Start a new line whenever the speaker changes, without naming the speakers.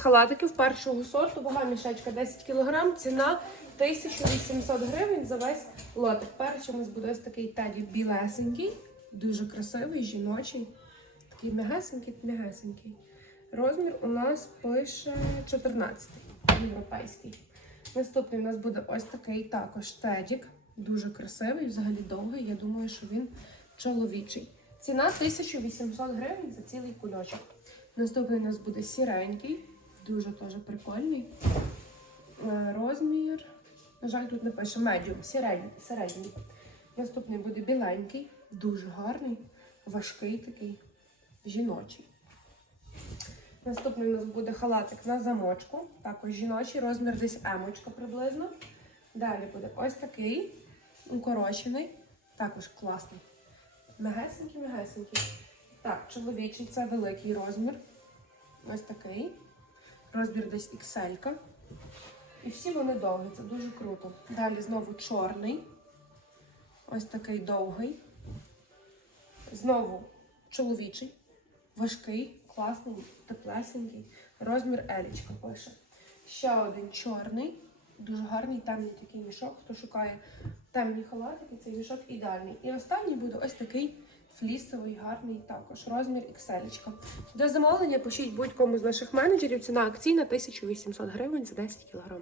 халатиків першого сорту, вага мішечка 10 кг, ціна 1800 гривень за весь лотик. Перший у нас буде ось такий теді білесенький, дуже красивий, жіночий. Такий м'ягесенький, м'ягесенький. Розмір у нас пише 14 європейський. Наступний у нас буде ось такий також тедік. Дуже красивий, взагалі довгий. Я думаю, що він чоловічий. Ціна 1800 гривень за цілий кульочок. Наступний у нас буде сіренький, дуже теж прикольний. Е, Розмір. На жаль, тут не пише медіум, середній. середній. Наступний буде біленький, дуже гарний, важкий такий, жіночий. Наступний у нас буде халатик на замочку, також жіночий, розмір десь емочка приблизно. Далі буде ось такий, укорочений, також класний. Мегесенький, мегесенький. Так, чоловічий це великий розмір. Ось такий. Розмір десь XL. І всі вони довгі, це дуже круто. Далі знову чорний. Ось такий довгий. Знову чоловічий, важкий, класний, теплесенький. Розмір елічка пише. Ще один чорний, дуже гарний темний такий мішок. Хто шукає темні халатики, цей мішок ідеальний. І останній буде ось такий флісовий, гарний також. Розмір XL. До замовлення пишіть будь-кому з наших менеджерів. Ціна акційна 1800 гривень за 10 кг.